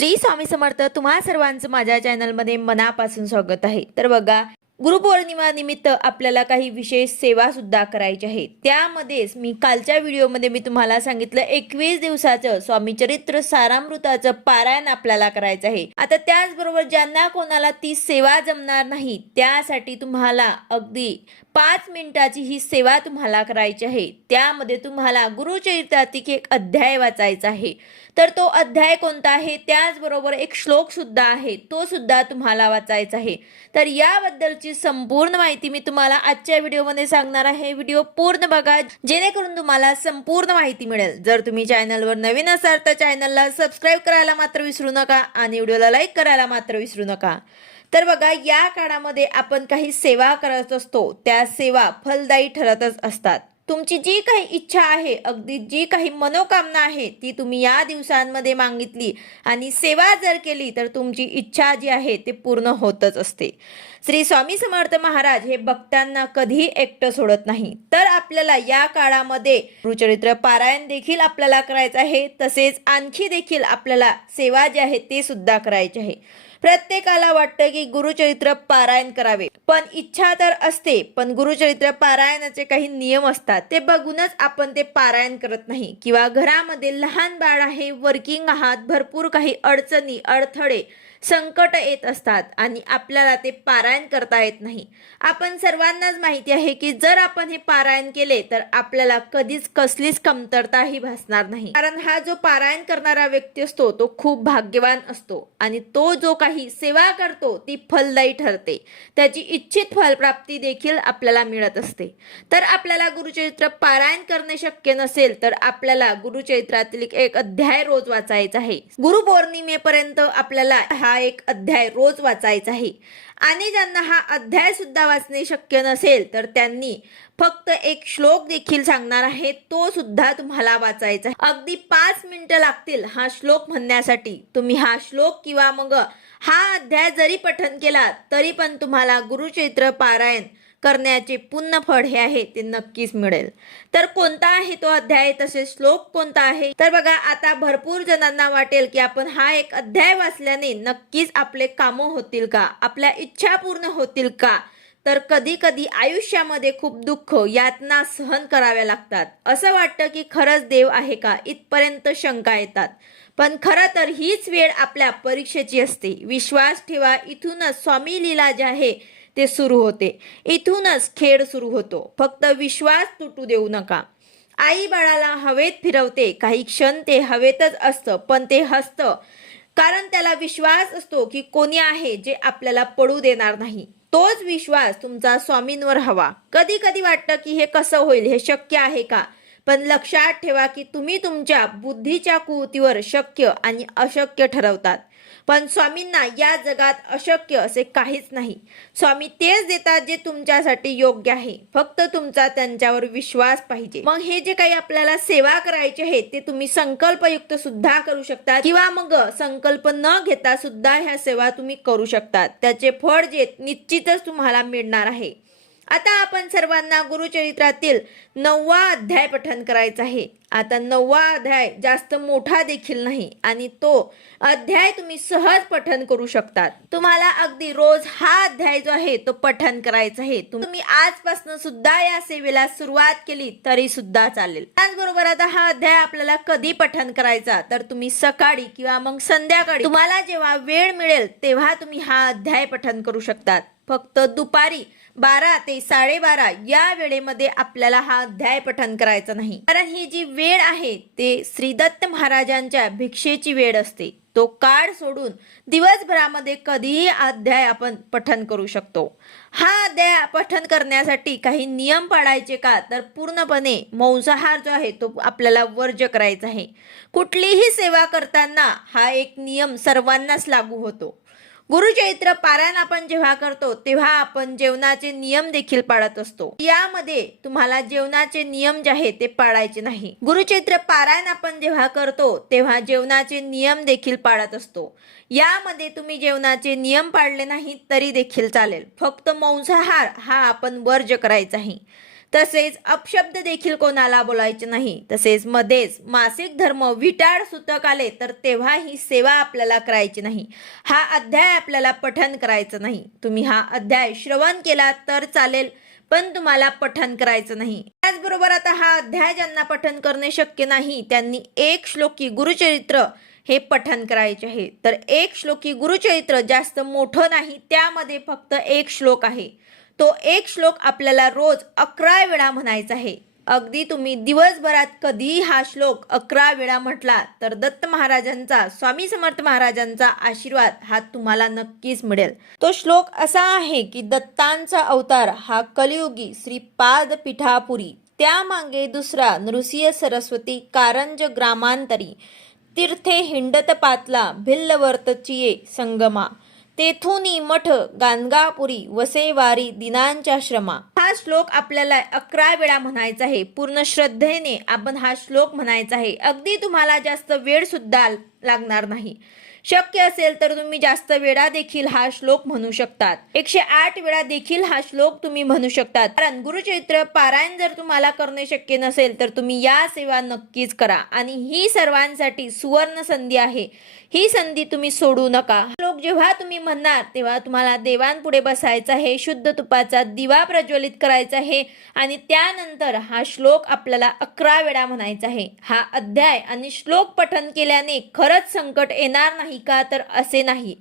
श्री स्वामी समर्थ तुम्हा सर्वांचं माझ्या चॅनलमध्ये मनापासून स्वागत आहे. तर बघा गुरुपौर्णिमा निमित्त आपल्याला काही विशेष सेवा सुद्धा करायची आहे. त्यामध्येच मी कालच्या व्हिडिओमध्ये मी तुम्हाला सांगितलं एकवीस दिवसाचं स्वामी चरित्र सारामृताचं पारायण आपल्याला करायचं आहे. आता त्याचबरोबर ज्यांना कोणाला ती सेवा जमणार नाही त्यासाठी तुम्हाला अगदी पाच मिनिटाची ही सेवा तुम्हाला करायची आहे. त्यामध्ये तुम्हाला गुरुचरित्रातील एक अध्याय वाचायचा आहे. तर तो अध्याय कोणता आहे? त्याचबरोबर एक श्लोक सुद्धा आहे. तो सुद्धा तुम्हाला वाचायचा आहे. तर याबद्दलची संपूर्ण माहिती मी तुम्हाला आजच्या व्हिडिओमध्ये सांगणार आहे. व्हिडिओ पूर्ण बघा. जेणेकरून तुम्हाला संपूर्ण माहिती मिळेल. जर तुम्ही चॅनलवर नवीन असाल तर चॅनलला सबस्क्राईब करायला मात्र विसरू नका आणि व्हिडिओला लाईक करायला मात्र विसरू नका. तर बघा या काळामध्ये आपण काही सेवा करत असतो. त्या सेवा फलदायी ठरतच असतात. तुमची जी काही इच्छा आहे अगदी जी काही मनोकामना आहे ती तुम्ही या दिवसांमध्ये मागितली आणि सेवा जर केली तर तुमची इच्छा जी आहे ते पूर्ण होतच असते. श्री स्वामी समर्थ महाराज हे भक्तांना कधीही एकटं सोडत नाही. तर आपल्याला या काळामध्ये रुचरित्र पारायण देखील आपल्याला करायचं आहे तसेच आणखी देखील आपल्याला सेवा जी आहे ते सुद्धा करायची आहे. प्रत्येकाला वाटतं की गुरुचरित्र पारायण करावे. पण इच्छा तर असते पण गुरुचरित्र पारायणाचे काही नियम असतात. ते बघूनच आपण ते पारायण करत नाही. किंवा घरामध्ये लहान बाळ आहे वर्किंग आहात भरपूर काही अडचणी अडथळे संकट येत असतात आणि आपल्याला ते पारायण करता येत नाही. आपण सर्वांनाच माहिती आहे की जर आपण हे पारायण केले तर आपल्याला कधीच कसलीच कमतरताही भासणार नाही. कारण हा जो पारायण करणारा व्यक्ती असतो तो खूप भाग्यवान असतो आणि तो जो काही सेवा करतो ती फलदायी ठरते. त्याची इच्छित फलप्राप्ती देखील आपल्याला मिळत असते. तर आपल्याला गुरुचरित्र पारायण करणे शक्य नसेल तर आपल्याला गुरुचरित्रातील एक अध्याय रोज वाचायचा आहे. गुरु पौर्णिमेपर्यंत आपल्याला हा हा एक अध्याय रोज वाचायचा आहे. आणि ज्यांना हा अध्याय सुद्धा वाचणे शक्य नसेल तर त्यांनी फक्त एक श्लोक देखील सांगणार आहे तो सुद्धा तुम्हाला वाचायचा आहे. अगदी पाच मिनिटं लागतील हा श्लोक म्हणण्यासाठी. तुम्ही हा श्लोक किंवा मग हा अध्याय जरी पठन केला तरी पण तुम्हाला गुरुचैत्र पारायण करण्याचे पुण्य फळ हे आहे ते नक्कीच मिळेल. तर कोणता आहे तो अध्याय? तसेच श्लोक कोणता आहे? तर बघा आता भरपूर जणांना वाटेल की आपण हा एक अध्याय वाचल्याने नक्कीच आपले कामं होतील का? आपल्या इच्छा पूर्ण होतील का? तर कधी कधी आयुष्यामध्ये खूप दुःख यातना सहन कराव्या लागतात. असं वाटतं की खरंच देव आहे का? इथपर्यंत शंका येतात. पण खरं तर हीच वेळ आपल्या परीक्षेची असते. विश्वास ठेवा इथूनच स्वामी लीला जे आहे ते सुरू होते. इथूनच खेळ सुरू होतो. फक्त विश्वास तुटू देऊ नका. आई बाळाला हवेत फिरवते. काही क्षण ते हवेतच असतं पण ते हसतं. कारण त्याला विश्वास असतो की कोणी आहे जे आपल्याला पडू देणार नाही. तोच विश्वास तुमचा स्वामींवर हवा. कधी कधी वाटतं की हे कसं होईल हे शक्य आहे का? पण लक्षात ठेवा की तुम्ही तुमच्या बुद्धीच्या कुवतीवर शक्य आणि अशक्य ठरवतात. पण स्वामींना या जगात अशक्य असे काहीच नाही. स्वामी तेच देतात जे तुमच्यासाठी योग्य आहे. फक्त तुमचा त्यांच्यावर विश्वास पाहिजे. मग हे जे काही आपल्याला सेवा करायची आहे ते तुम्ही संकल्पयुक्त सुद्धा करू शकता किंवा मग संकल्प न घेता सुद्धा ह्या सेवा तुम्ही करू शकता त्याचे फळ जे निश्चितच तुम्हाला मिळणार आहे. आता आपण सर्वांना गुरुचरित्रातील नववा अध्याय पठन करायचा आहे. आता नववा अध्याय जास्त मोठा देखील नाही आणि तो अध्याय तुम्ही सहज पठन करू शकतात. तुम्हाला अगदी रोज हा अध्याय जो आहे तो पठन करायचा आहे. तुम्ही आजपासून सुद्धा या सेवेला सुरुवात केली तरी सुद्धा चालेल. त्याचबरोबर आता हा अध्याय आपल्याला कधी पठन करायचा? तर तुम्ही सकाळी किंवा मग संध्याकाळी. तुम्हाला जेव्हा वेळ मिळेल तेव्हा तुम्ही हा अध्याय पठन करू शकतात. फक्त दुपारी बारा ते साडेबारा या वेळेमध्ये आपल्याला हा अध्याय पठन करायचा नाही. कारण ही जी वेळ आहे ते श्रीदत्त महाराजांच्या भिक्षेची वेळ असते. तो काळ सोडून दिवसभरामध्ये कधीही अध्याय आपण पठन करू शकतो. हा अध्याय पठन करण्यासाठी काही नियम पाळायचे का तर पूर्णपणे मांसाहार जो आहे तो आपल्याला वर्ज्य करायचा आहे. कुठलीही सेवा करताना हा एक नियम सर्वांनाच लागू होतो. गुरुचैत्र पारायण आपण जेव्हा करतो तेव्हा आपण जेवणाचे नियम देखील पाळत असतो. यामध्ये तुम्हाला जेवणाचे नियम जे आहे ते पाळायचे नाही. गुरुचैत्र पारायण आपण जेव्हा करतो तेव्हा जेवणाचे नियम देखील पाळत असतो. यामध्ये तुम्ही जेवणाचे नियम पाळले नाही तरी देखील चालेल. फक्त मांसाहार हा आपण वर्ज करायचा आहे. तसेच अपशब्द देखील कोणाला बोलायचे नाही. तसेच मध्येच मासिक धर्म विटाळ सुतक आले तर तेव्हा ही सेवा आपल्याला करायची नाही. हा अध्याय आपल्याला पठन करायचं नाही. तुम्ही हा अध्याय श्रवण केला तर चालेल पण तुम्हाला पठन करायचं नाही. त्याचबरोबर आता हा अध्याय ज्यांना पठन करणे शक्य नाही त्यांनी एक श्लोकी गुरुचरित्र हे पठन करायचे आहे. तर एक श्लोकी गुरुचरित्र जास्त मोठं नाही त्यामध्ये फक्त एक श्लोक आहे. तो एक श्लोक आपल्याला रोज अकरा वेळा म्हणायचा आहे. अगदी तुम्ही दिवसभरात कधीही हा श्लोक अकरा वेळा म्हटला तर दत्त महाराजांचा स्वामी समर्थ महाराजांचा आशीर्वाद हा तुम्हाला नक्कीच मिळेल. तो श्लोक असा आहे की दत्तांचा अवतार हा कलियुगी श्रीपाद पिठापुरी त्यामागे दुसरा नृसिंह सरस्वती कारंज ग्रामांतरी तीर्थे हिंडत पातला भिल्लवर्तचिये संगमा. तेथुनी मठ गानगापुरी वसेवारी दिनांच्या श्रमा. हा श्लोक आपल्याला अकरा वेळा म्हणायचा आहे. पूर्ण श्रद्धेने आपण हा श्लोक म्हणायचा आहे. अगदी तुम्हाला जास्त वेळ सुद्धा लागणार नाही. शक्य असेल तर तुम्ही जास्त वेळा देखील हा श्लोक म्हणू शकतात. एकशे आठ वेळा देखील हा श्लोक तुम्ही म्हणू शकतात. कारण गुरुचरित्र पारायण जर तुम्हाला करणे शक्य नसेल तर तुम्ही या सेवा नक्कीच करा. आणि ही सर्वांसाठी सुवर्ण संधी आहे. ही संधी तुम्ही सोडू नका. लोक जेव्हा तुम्ही म्हणणार तेव्हा तुम्हाला देवांपुढे बसायचं आहे शुद्ध तुपाचा दिवा प्रज्वलित करायचा आहे आणि त्यानंतर हा श्लोक आपल्याला अकरा वेळा म्हणायचा आहे. हा अध्याय आणि श्लोक पठन केल्याने खरंच संकट येणार नाही का? तर असे नाही.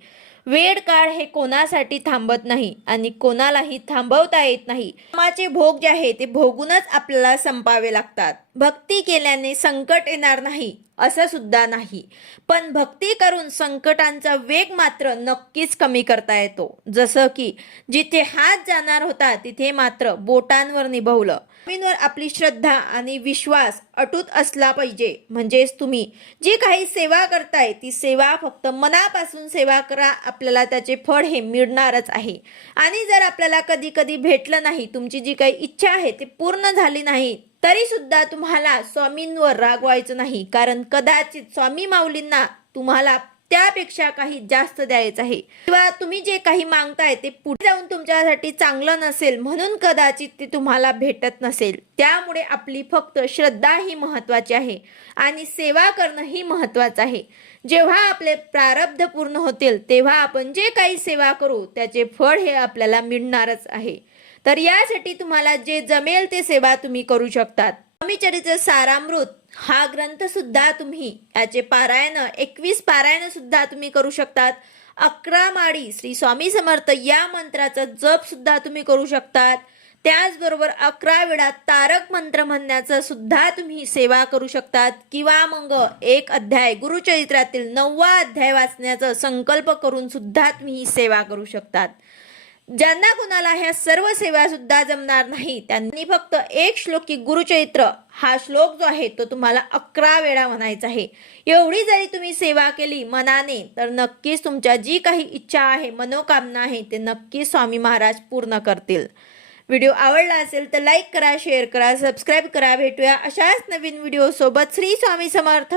वेळ काळ हे कोणासाठी थांबत नाही आणि कोणालाही थांबवता येत नाही. कामाचे भोग जे आहे ते भोगूनच आपल्याला संपावे लागतात. भक्ती केल्याने संकट येणार नाही असं सुद्धा नाही. पण भक्ती करून संकटांचा वेग मात्र नक्कीच कमी करता येतो. जसं की जिथे हात जाणार होता तिथे मात्र बोटांवर निभवलं. स्वामींवर आपली श्रद्धा आणि विश्वास अटूट असला पाहिजे. म्हणजेच तुम्ही जी काही सेवा करताय ती सेवा फक्त मनापासून सेवा करा आपल्याला त्याचे फळ हे मिळणारच आहे. आणि जर आपल्याला कधी कधी भेटलं नाही तुमची जी काही इच्छा आहे ती पूर्ण झाली नाही तरी सुद्धा तुम्हाला स्वामींवर रागवायचं नाही. कारण कदाचित स्वामी माऊलींना तुम्हाला त्यापेक्षा काही जास्त द्यायचं आहे. किंवा तुम्ही जे काही मागताय ते पुढे जाऊन तुमच्यासाठी चांगलं नसेल म्हणून कदाचित ते तुम्हाला भेटत नसेल. त्यामुळे आपली फक्त श्रद्धा ही महत्वाची आहे. आणि सेवा करणं ही महत्वाचं आहे. जेव्हा आपले प्रारब्ध पूर्ण होतील तेव्हा आपण जे काही सेवा करू त्याचे फळ हे आपल्याला मिळणारच आहे. तर यासाठी तुम्हाला जे जमेल ते सेवा तुम्ही करू शकतात. स्वामीचरित्र सारामृत हा ग्रंथ सुद्धा तुम्ही याचे पारायण एकवीस पारायण सुद्धा तुम्ही करू शकतात. अकरा माळी श्री स्वामी समर्थ या मंत्राचा जप सुद्धा तुम्ही करू शकतात. त्याचबरोबर अकरा वेळा तारक मंत्र म्हणण्याचं सुद्धा तुम्ही सेवा करू शकतात. किंवा मग एक अध्याय गुरुचरित्रातील नववा अध्याय वाचण्याचा संकल्प करून सुद्धा तुम्ही ही सेवा करू शकतात. ज्यांना कुणाला ह्या सर्व सेवा सुद्धा जमणार नाही त्यांनी फक्त एक श्लोकी गुरुचरित्र हा श्लोक जो आहे तो तुम्हाला अकरा वेळा म्हणायचा आहे. एवढी जरी तुम्ही सेवा केली मनाने तर नक्कीच तुमच्या जी काही इच्छा आहे मनोकामना आहे ते नक्कीच स्वामी महाराज पूर्ण करतील. व्हिडिओ आवडला असेल तर लाईक करा शेअर करा सबस्क्राईब करा भेटूया अशाच नवीन व्हिडिओ सोबत श्री स्वामी समर्थ!